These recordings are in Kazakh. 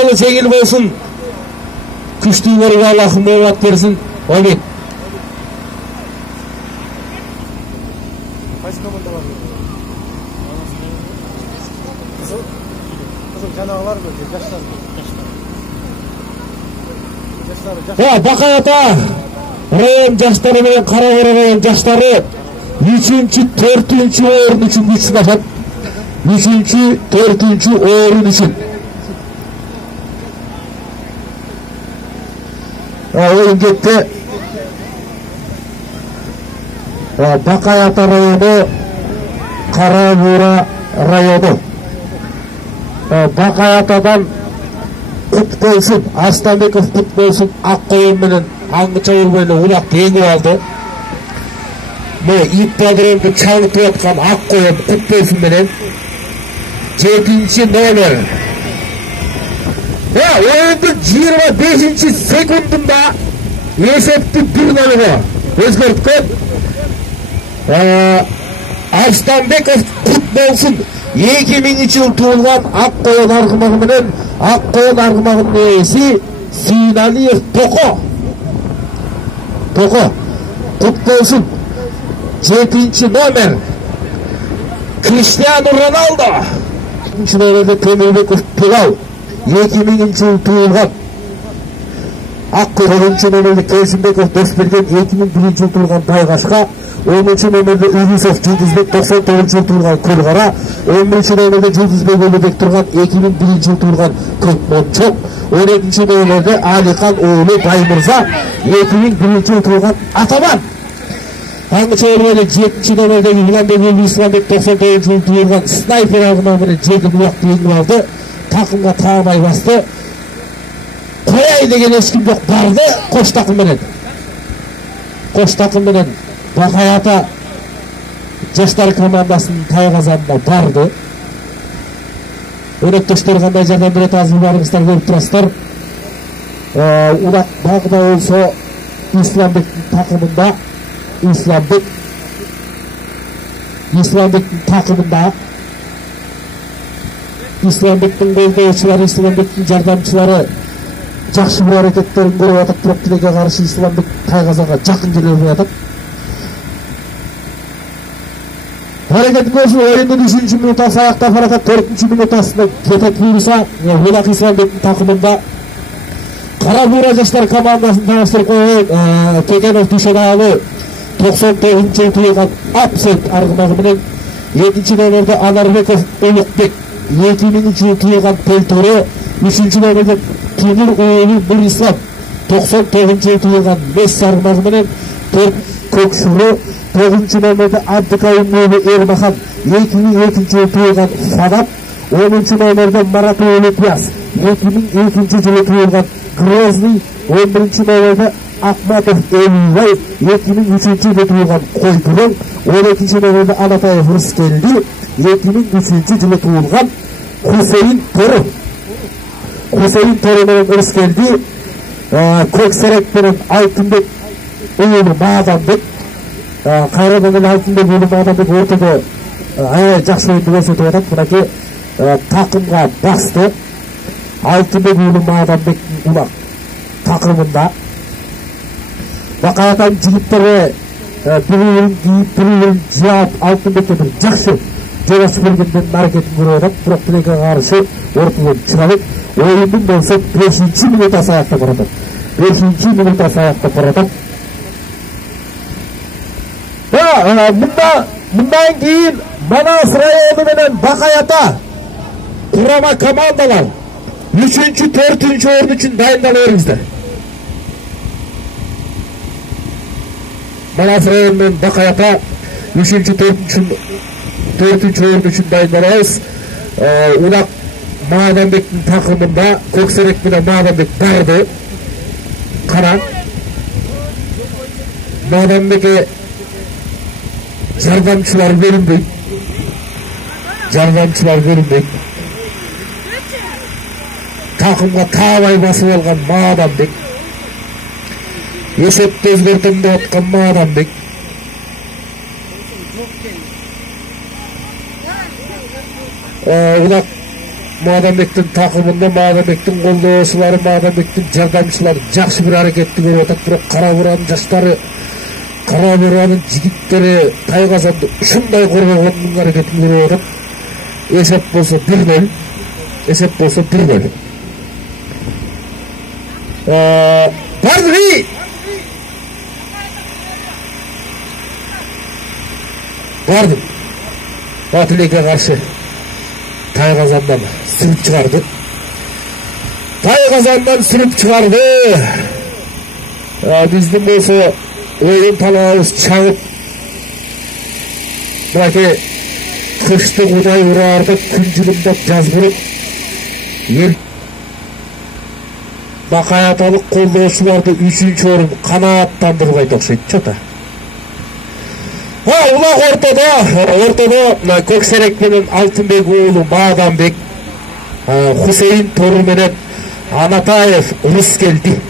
жолу жеңил болсун. Күчтүүлөргө Аллахым оңат берсин. Амин. Бакаята район жаштары менен Кара-Бура район жаштары 3-4 орун үчүн күч сынашат. 3-4 орун үчүн. Oyun gitti. Bakaята rayonu, Kara-Buра rayonu. Bakaятадан Kut bolsun, Arslanbekov kut bolsun, Akkoyun menen Angı Çavurbayla ulak yengip aldı. İp badırımды çalıtып atkan Akkoyun kut bolsun menen 7. номер. Oyundun 25. sekundunda esepti 1-0'a özgörtken Arslanbekov kut bolsun. 2000 yıl tuğulgan Akkoyun argımagı menen Akkoyun argımagının eesi Sinaliyev Toko. Kutlu olsun. 7. номер. Cristiano Ronaldo. 7. номерде Temirbekov Pilal. 2000 yıl tuğulgan. Akkoyun 10. номерде Kelsinbekov Dosbergen 2001 yıl tuğulgan Taygaşka. 10. номерде Ürüsov Жұлдызбек 99 yıl tuğulgan Kırgara. 11. номерде Жұлдызбек Өлүбек турган 2001 yıl tuğulgan Kırkmonçok. 12. номерде Алихан oğlu Baymırza 2001 yıl tuğulgan Ataman. Angı Çavurbayla 7. номердеги Ulanbek Өлü İslamбек 99 yıl tuğulgan Sniper argımagı 7 bulak yengip aldı. Takımga taamay bastı. Koyay degen ешким жок барды koç takım menen. Koç takım menen Bakaята жаштар командасынын тайгазанына барды. Өрөктөштөр кандай жардам берет азыр барыңыздар көрүп турасыздар. Улак багда болсо Исламбектин такымында Исламбектин колдоочулары, Исламбектин жардамчылары жакшы бир аракеттерин көрүп атат. Бирок тилекке каршы Исламбек тайгазанга жакын келе албай атат. Hareket olsun, oyunun 3. minutası ayakta farakat 4. minutasında Ketek Yunus'a Ulak İslambek'in takımında Kara-Buра жаштар komandasını tanıştırıp koyun Kekenov Düşedağlı 99. yıl tuğulgan Upset argımagı menen 7. номерде Anarbekov Olukbek 2000 yıl tuğulgan Peltore 3. номерде Timur oğlu Nurislam 99. yıl tuğulgan Messi argımagı menen Kökşuru 9. номерде Abdыкayım oğlu Ermahan 2002 yıl tuğulgan Fadat 10. номерде Marat oğlu Piyas 2002 yılı tuğulgan Grozny 11. номерде Akmatov Elvay 2003 yılı tuğulgan Koyturon 12. номерде Anatayev Ruskeldi 2003 yılı tuğulgan Hüseyin Toru Ruskeldi Kökserek menen Altınbek oğlu Madanbek Kayradan Altınbek oğlu Madanbek ortada жакшы oyundu көрсөтүп атат. Мынакей takımga bastı. Altınbek oğlu Madanbek'in ulak takımında Bakaятанын жигиттери бири-бирин кийип, бири-бирин жаап Altınbek'e bir жакшы жолоочу бергенден аракетин көрүп атат. Бирок тилекке каршы ортодон чыгып, oyundun болсо 5. minutасы аяктап баратат. 5. minutасы аяктап баратат. Bundan keyin Manас rayonu menen Bakaята kurama komandalar 3. 4. orun üçün dayındala beringizler. Manас rayonu menen Bakaята 3. 4. orun üçün dayındalabыз. Ulak Madanbek'in takımında Kökserek menen Madanbek bardı. Karan Madanbek'e Jardamçılar görünmeyip takımga taabay basıp algan Madanbek esepti özgörtümde atkan Madanbek ulak Мадамбектин такымында Мадамбектин колдоочулары, Мадамбектин жардамчылары жакшы бир аракетти көрүп атат. Бирок Кара Буранын жаштары, Кара Буранын жигиттери Тайгазанды ушундай коргогондун аракетин көрүп атат. Эсеп болсо 1-0. Эсеп болсо 1-0. Бардыгы! Бардым. Батылекке каршы Тайгазандан сүрүп чыгарды. Тайгазандан сүрүп чыгарды. Биздин болсо ойун талабыбыз чаңып, мынакей кышты кудай урартып, күн жылымдап жазгырып, ел Бакаяталык колдоочуларды 3-чү орун канааттандырбайт окшойт чота. Улак ортодо Көксерек менен Алтынбек уулу Мадамбек, Хусейин тору менен Анатаев урус келди.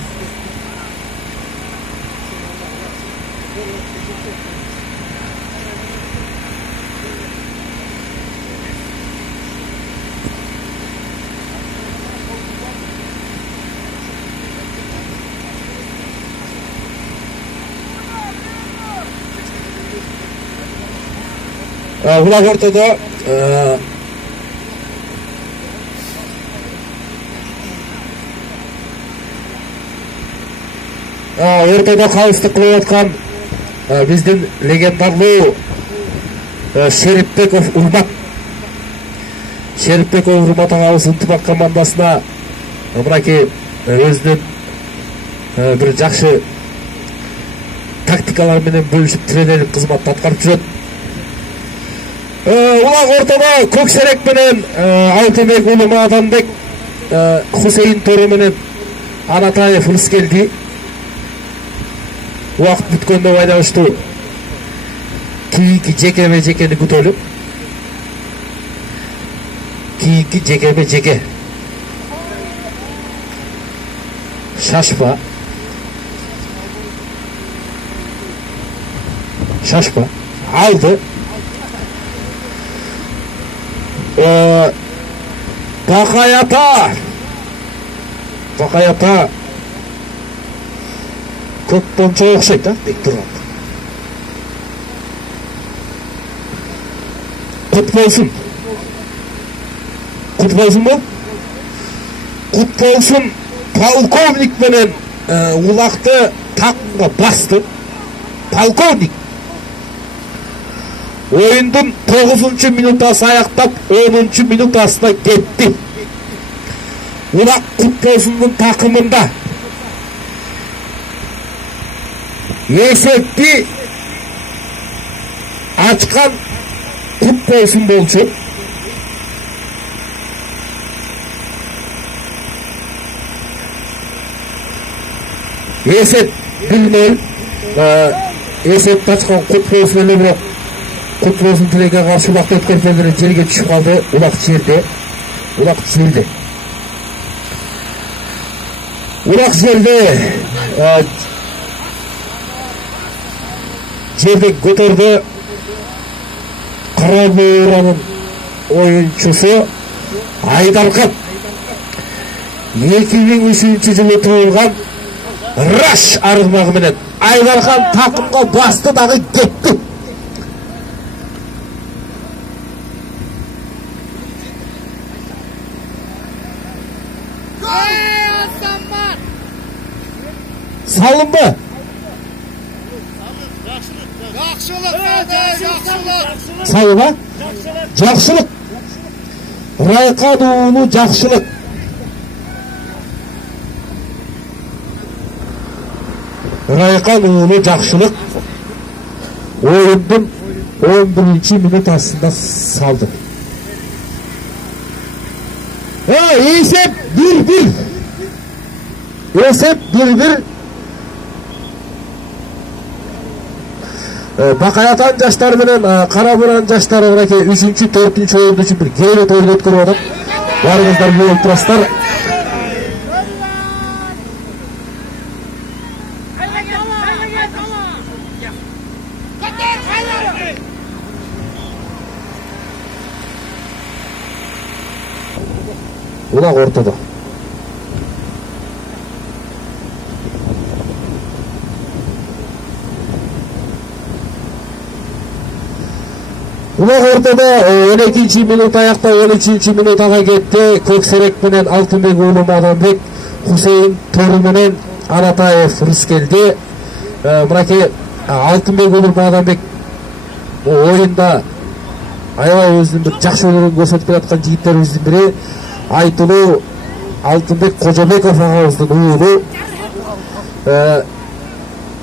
Улак ортодо калыстык кылып аткан биздин легендарлуу Шерипбеков Урмат. Шерипбеков Урмат агабыз ынтымак командасына мынакей өзүнүн бир жакшы тактикалар менен бөлүшүп тренерлик кызматты аткарып жүрөт. Улак ортодо Көксерек менен Алтынбек уулу Мадамбек, Хусейин тору менен Анатаев урус келди. Убакыт бүткөндө байланыштуу кийинки жекеме-жекени күтөлүп. Кийинки жекеме-жеке. Шашпа. Алды. Бакаята көк пончо окшойт, бек турган. Кут болсун полковник менен улакты такымга басты. Полковник oyundun 9. minutası ayaktap 10. minutasına gitti. Ulak Kutlusun'un takımında esepti açkan Kutlusun bolçu. Esep 1-0 esep açkan Kutlusun ele Kutlusun tileге каршы улакты өткөргөндөрү жерге түшүп калды. Улак жерде. Жерде көтөрдү. Кара Буранын оюнчусу Айдаркан 2003-жылы туулган Раш аргымагы менен Айдаркан такымга басты дагы кетти. Salınma. Salınma. Жақшылық. Райқан уулу жақшылық. Oyundun 11. minutасында saldı. Esep 1-1. Бакаятан жаштары менен Кара Буран жаштары 3-4 oyunda үчүн бир керемет ойун өткөрүп атат. Баарыңыздар болуп турасыздар. Улак ортодо. Улак ортодо 12-минут аяктап 13-минут ага кетти. Көксерек менен Алтынбек уулу Маданбек, Хусейин Тору менен Анатаев Рыскелди. Мынакей Алтынбек уулу Маданбек оюнда аябай өзүнүн бир жакшы өнөрүн көрсөтүп жаткан жигиттерибиздин бири. Айтылуу Алтынбек Кожобеков агабыздын уулу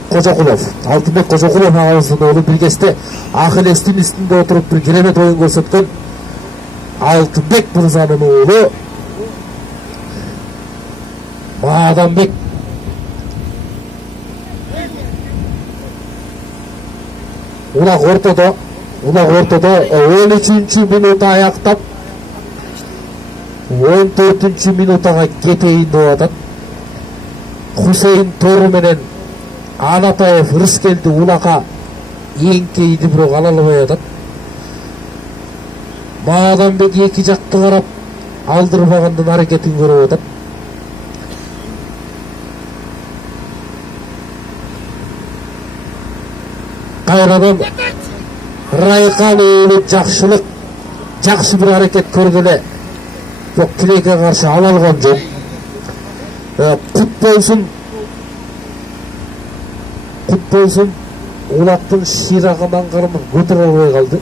Кожокулов. Алтынбек Кожокулов агабыздын уулу бир кезде Ахиллестин үстүндө отуруп бир керемет оюн көрсөткөн Алтынбек мырзанын уулу Маданбек. Улак ортодо 13-минут аяктап 14-минутага кетейин деп атат. Хусейин Тору менен Анатаев Рыскелди улакка эңкейди, бирок ала албай атат. Маданбек эки жакты карап алдырбагандын аракетин көрүп атат. Кайрадан Райкан уулу Жакшылык жакшы бир аракет көрдү эле, бирок тилекке каршы ала алган жок. Кут болсун улактын ширагынан кармап көтөрө албай калды.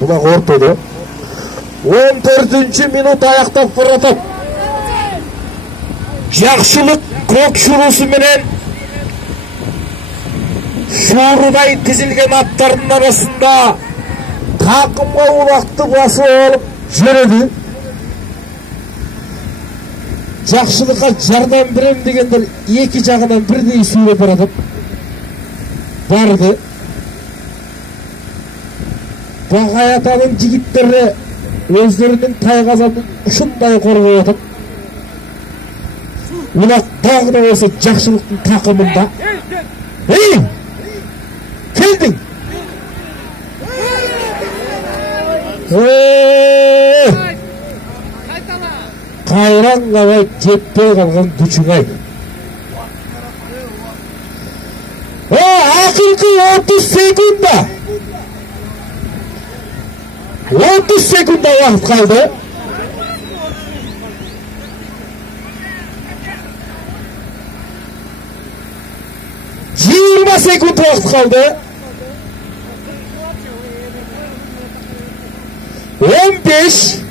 Улак ортодо 14-минут аяктап баратат. Жакшылык көк шурусу менен шуурдай тизилген аттардын арасында такымга улакты басып алып жүрөдү. Жакшылыкка жардам берем дегендер эки жагынан бирдей сүйрөп баратат. Барды. Багай атанын жигиттери өздөрүнүн тайгазанын ушундай коргоп атат. Улак дагы да болсо Жакшылыктын такымында. Келдиң. Кайраңгабай жетпей калган күчүңай. Акыркы 30 секунда. 30 секунда вакыт калды. Секунд вакыт калды. 15.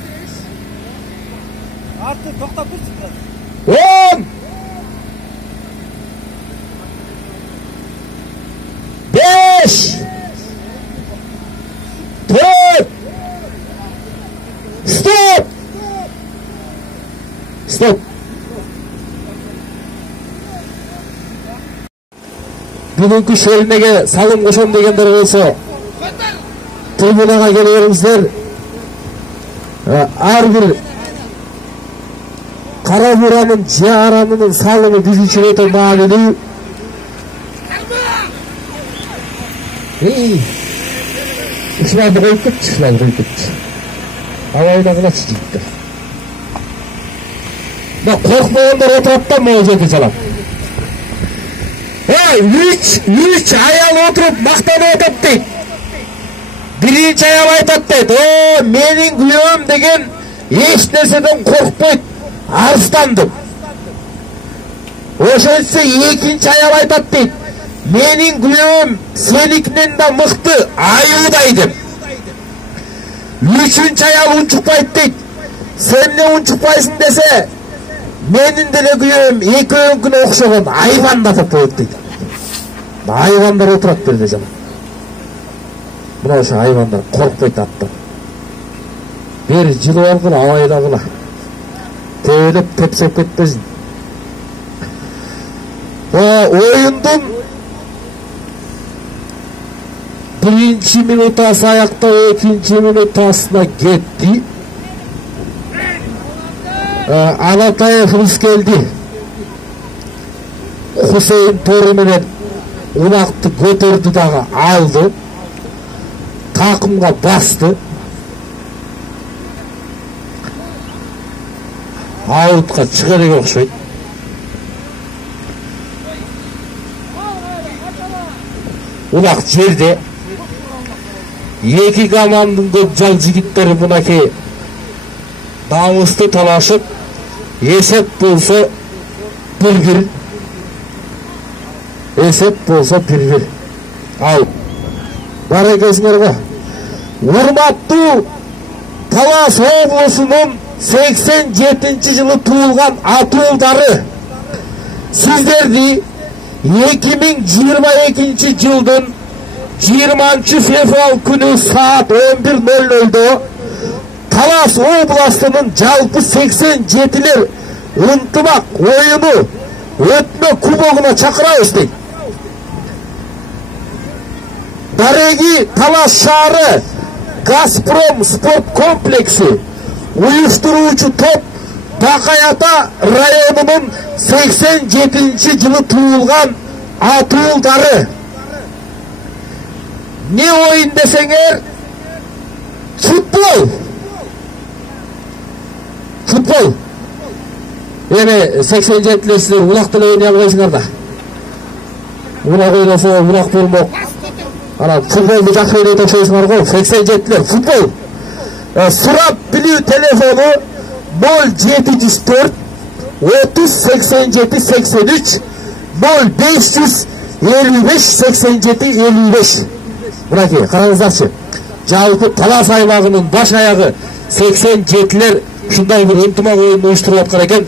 Артты токтап турчу. 10. 5. 4. Стоп. Стоп. Бүгүнкү шеринеге салым кошом дегендер болсо трибунага келе бериңиздер. Ар бир Кара Буранын жаранынын салымы биз үчүн өтө маанилүү. Ушуларды коюп кетчи. Абайына кылачы жигиттер. Коркпогондор отурат да могу жерде чалат. Üç ayal oturup maqtanıp atap deyt. Birinci ayal aytat deyt. Menin kuyum degen eç neseden korkpoyt. Arstandım. Oşoysa ikinci ayal aytat deyt. Menin kuyum senikinden de mıktı. Ayudaydım. Üçüncü ayal unçukpayt deyt. Sen ne unçukpaysın dese menin de kuyum iki önküne okşoğun ayvanda topoyt deyt. Hayvanlar oturat berdi жаман. Мына ошо hayvanlar коркпойт аттан. Бери жылып алгыла, абайдагыла. Тейлеп тепсеп кетпесин. Оюндун биринчи минутасы аяктап, экинчи минутасына кетти. Анатаев Рыскелди Хусейин Тору менен улакты көтөрдү дагы алды. Такымга басты. аутқа шыға деген ұқсайды. Улақ жерде екі команданың көпжал жігіттері мұнакей намысты талашып, есеп болса 1-1. Есеп болса 1-1. Ал бар екенсіңдер ғой. Урматтуу Талас облысының 87 жылы туылған атуулдары, сіздерді 2022 жылдың 20 февраль күні саат 11:00-да Талас областының жалпы 87-лер ынтымақ ойыны өтме кубогына шақырабыз дейді. Дареги Талас шары Газпром спорт комплекси uyuşturucu топ Бақай-Ата районының 87 жылы туылған атуулдары. Не ойын десеңер? Футбол. Футбол. Ене 87-лер сіздер улақтылы ойнай алғайсыңар да. Улақ ойнаса улақ болмақ. Ана футболды жақсы ойнай тақшайсыңар ғой. 87-лер футбол. Сұрап білу телефону 0704 30 87 83 0555 87 55. Бұраке, қараңыздаршы. Жалпы Талас аймағының баш аяғы 87-лер шындай бір ынтымақ ойын ойыштырып атқан екен.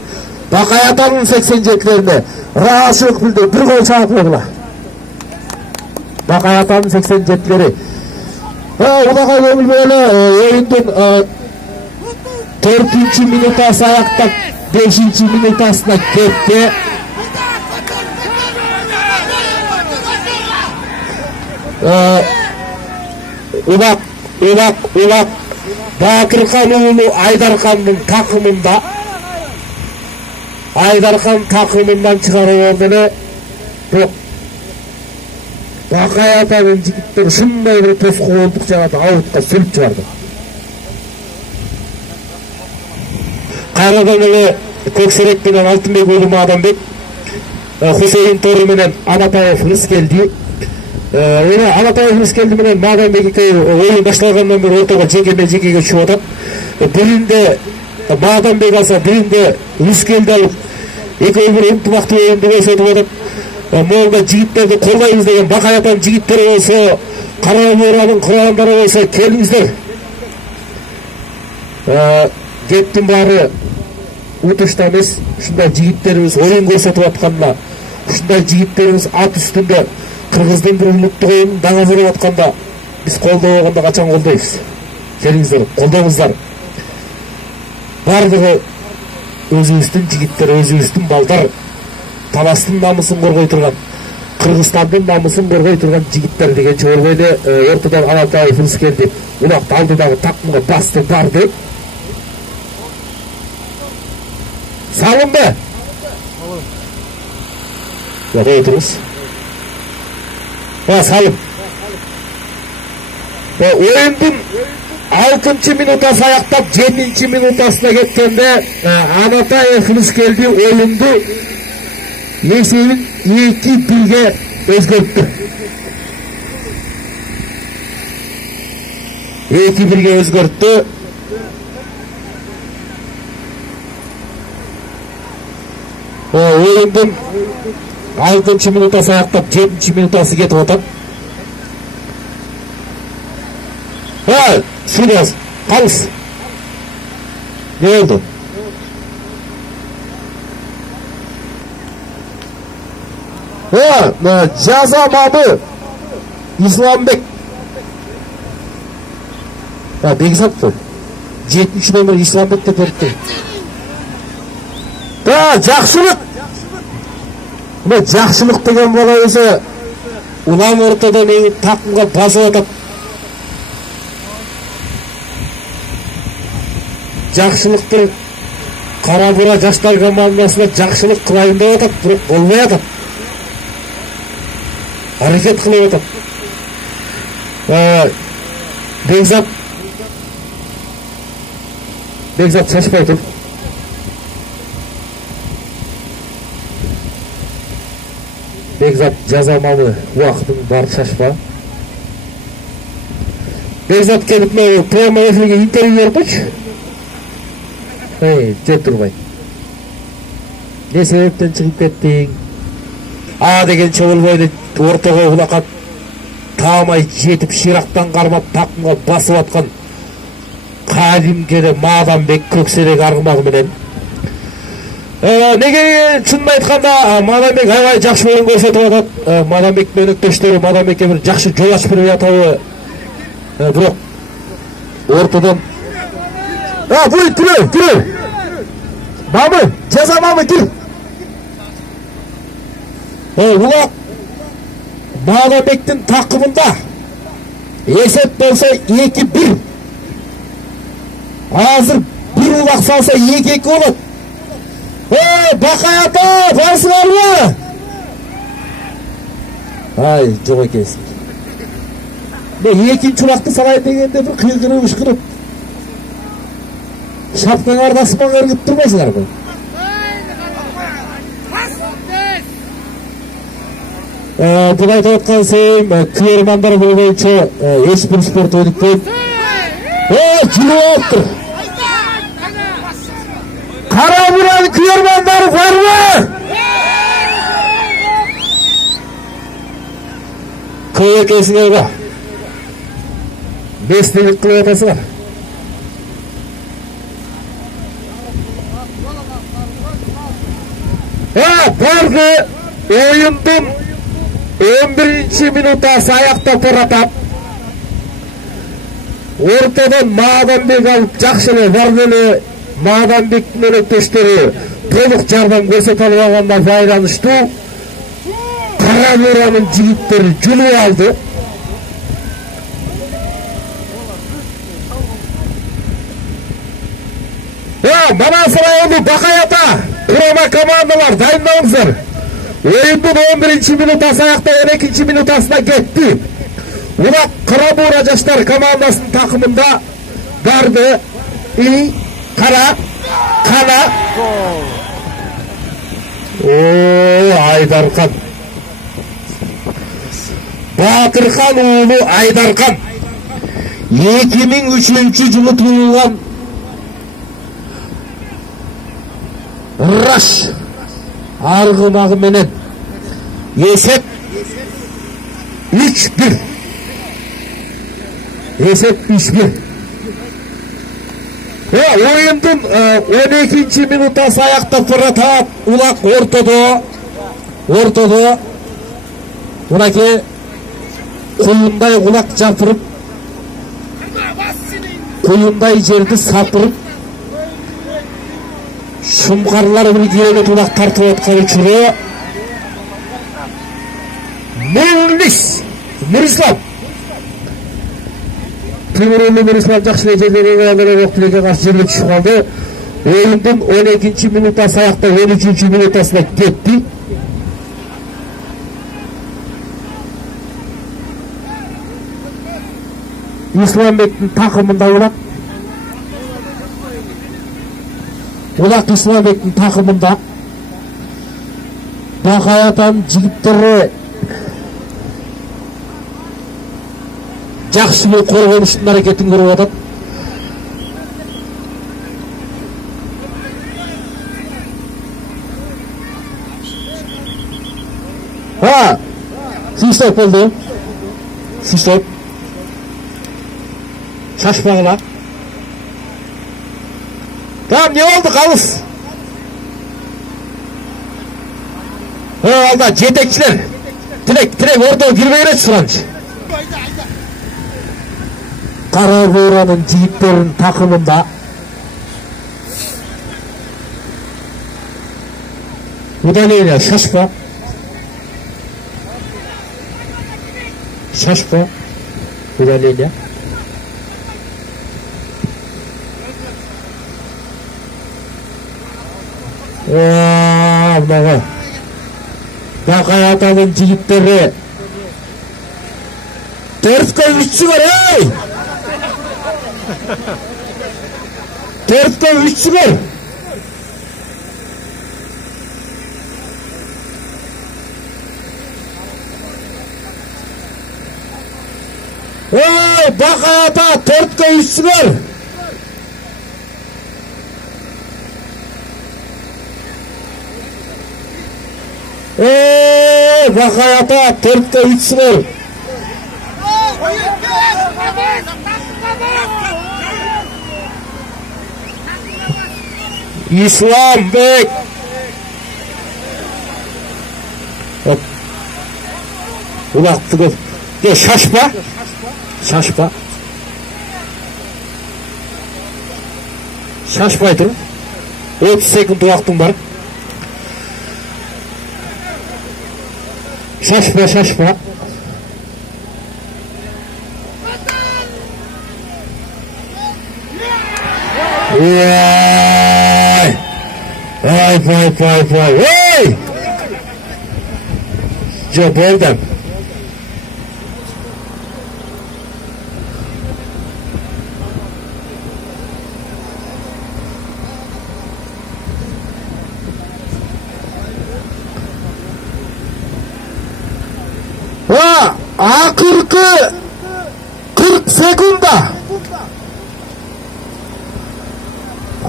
Бақай-Атаның 87-леріне рахатшылық білді, бір гол шағып қойдыла. Бақай-Атаның 87-лері. Ұлаға көңіл бөлі ойындың 4-ші минутасы аяқтап 5-ші минутасына кетті. Улақ Бакырхан ұлы Айдарханның тақымында. Айдархан тақымынан шығару ордыны жоқ. Бақай-Атаның жігіттер шындай бір тосқуылдық жағады, ауытқа сүріп шығарды. Қайрадан әлі Көксерек менен Алтынбек өлімі Адамбек, Хусейн Торы менен Анатаев Рыскелді. Анатаев Рыскелді менен Адамбек екеуі ойын башталғаннан бері ортаға жекеге шығып атады. Бірінде Адамбек алса, бірінде Рыскелді алып, екеуі бір ынтымақты ойынды көрсетіп атады. Молда жігіттерді қолдаймыз деген Бақай-Атаның жігіттері болса, Қара-Бураның құрағандары болса, келіңіздер. Кептің бары ұтыштамыз, шындай жігіттеріміз ойын көрсетіп атқанда, шындай жігіттеріміз ат үстінде Қырғыздың бір ұлттық ойынын даңа жүріп атқанда, біз қолдау оғанда қачан қолдаймыз. Келіңіздер, қолдаңыздар. Бардығы өзіміздің жігіттер, өзіміздің балдар, Таластың намысын қорғай тұрған, Қырғызстанның намысын қорғай тұрған жігіттер деген жорғайды ортадан Анатаев Рыскелді ұлақты алдыдағы тақымға басты барды. Салым бе? Қой тұрыңыз. Салым. Ойындың 6-ші минутасы аяқтап 7-ші минутасына кеткенде Анатаев Рыскелді ойынды есебін 2-1-ге өзгертті. 2-1-ге өзгертті. Ойындың 6-ші минутасы аяқтап 7-ші минутасы кетіп отыр. Судьяс, қалыс. Не oldu? Жаза бабы İslamбек. Бекзат қой. 7-ші номер İslamбек деп өтті. Жақшылық. Жақшылық деген бала өзі ұлам ортада мені тақымға басып атап. Жақшылықтың Қара-Бура жастар командасына жақшылық қылайын деп атап, бірақ болмай атап. Hareket kılıyor adam. Bekzat şaşpay dur. Бекзат жазамалы уақытың бар, шашпа. Бекзат келіп прямо эфирге интервью беріп қойшы. Жет тұрбай. Не себептен шығып кеттің? А дегенше болбайды, ортаға ұлақат тамай жетіп ширақтан қармап тақымға басып атқан қадимкеде Маданбек көксерек арғымағы менен. Неге шынын айтқанда Маданбек аябай жақсы ойын көрсетіп атат. Маданбектің өнөктөштөрү Маданбекке бір жақсы жол ашып беріп атабы. Бирок ортадан бuyur kürür. Mamı, ceza mamı gir. Улак Маданбектің тақымында есеп болса 2-1. Азыр bir улак салса 2-2 болот. Бакай ата, барсыңарбы? Ай, жок экенсиң. Мен экинчи улакты салайын дегенде bir кыйгырып ышкырып шапкаңарды асманга ыргып турбайсыңарбы? Бұл айтып отқан сейім, күйермандар бұл бойынша ешбір спорт ойнықпен. Жылы оптыр. Қарабұран күйермандары бар ма? Көй екесіңер ба? Бестелік қылып атасыңар. Барды ойындың 11-ci minutası ayakta toratap. Ortadan Madanbek alıp jakşılı Vardeli Madanbek'in önöktöштөрү толук жардам көрсөтө албагандан файдаланышты. Карабуранын жигиттери жүлүп алды. Манас району Бакай ата курама командалар дайындалыңыздар. Oyundun 11-ci minutası ayakta 12-ci minutasına gitti. Ulak Karabura Жаштар komandasının takımında gardı. İyi, kara, kana. Aydarkan. Batırkan oğlu Aydarkan. 2003 жылы туылған Раш арғымағы менен есеп 3-1. Есеп 3-1. Oyundun 12-ci minutası ayakta fırlatıp ulak ortada Unaki kuyunday ulak japırıp kuyunday жерді сапырып Шумқарлар бір керемет улақ тартып отқан учуру Нұрислам Тимурлы Нұрислам жақсы нәтижелерге алып оқтылыға қарсы жерлеп түсіп қалды. Ойындың 12-ci minutасы аяқта 13-ci minutасына кетті. Исламбектің тақымында Улак Исламбектің тақымында Бакай атанын жигиттери жакшы коргонуштун аракетин көрүп атат. Свистоп болду. Свистоп. Шашпагыла. Tamam, ne oldu kalız? Alda yetekçiler. Direkt orada girmeyene çıranç. Karaburanın jigitтерinin takımında Udalenya Şaşpa Udalenya Mınaga Bакай атанын жигиттери 4-3 var ey! 4-3 var. Бақай ата 4-ке 3-сіңер. Бақай ата 4-ке 3-сіңер. İslamбек. Uloqni ko'p. Shoshma. Shoshma. Shoshmay tur. 30 sekund vaqtim bor. Shoshma. Vay. Hey! Joe Bolden. Akırkı 40 sekunda.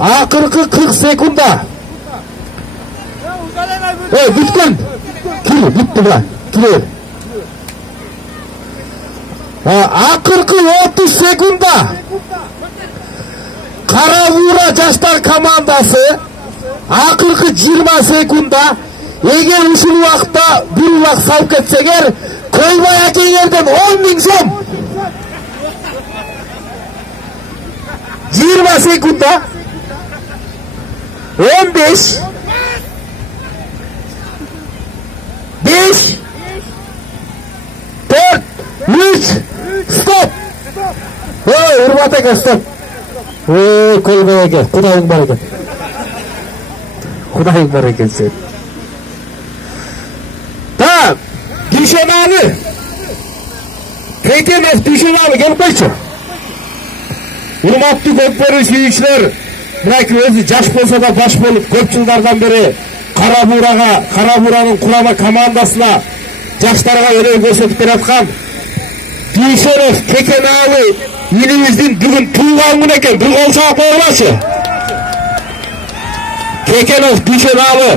Akırkı 40 sekunda. Bitken. Bitti lan. Kilo. Akırkı 30 sekunda. Karavura Caşlar komandası. Akırkı 20 sekunda. Eğer uşul vaqtda bir vaqt salып ketseger, koybay akengerden 10.000 so'm. 20 sekunda. 15. 5. 4. 3. Stop. Hurmat aka stop. Koybay aka, Xudaying bor ekan. Xudaying bor ekan sen. Tamam. Düşemalı. Kekenov Düşemalı gelip koyçu. Hurmatlı көкбөрү сүйүүчүлөр, мынакей өзү жаш болсо да баш болуп көп жылдардан бери Карабуранын курама командасына жаштарга өнөр көрсөтүп бераткан Дүйшенов Кекенаалы илибиздин бүгүн туулган күнү экен. Бир кол чаап койгулачы. Кекенов Дүйшеналы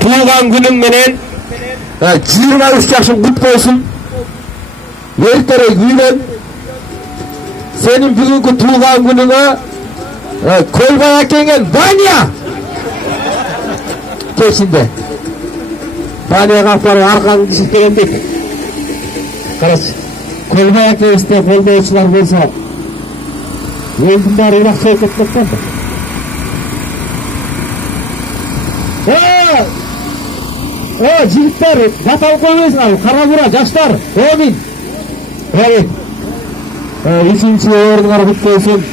туулган күнүң менен 23 yaşın kutlu olsun. Erterek üylen. Senin bugünkü tuğan gününe Koybay akengen Danya. Keşinde. Danya kapları arkanı dişitken deyip. Karış. Koybay akengen kolbayıçılar bolsa. Eldinler Irak şirketlikten de. Жигиттер, батал койбойсуңар, Карабура жаштар, Омин. Evet. 3-orunlar kutlu olsun.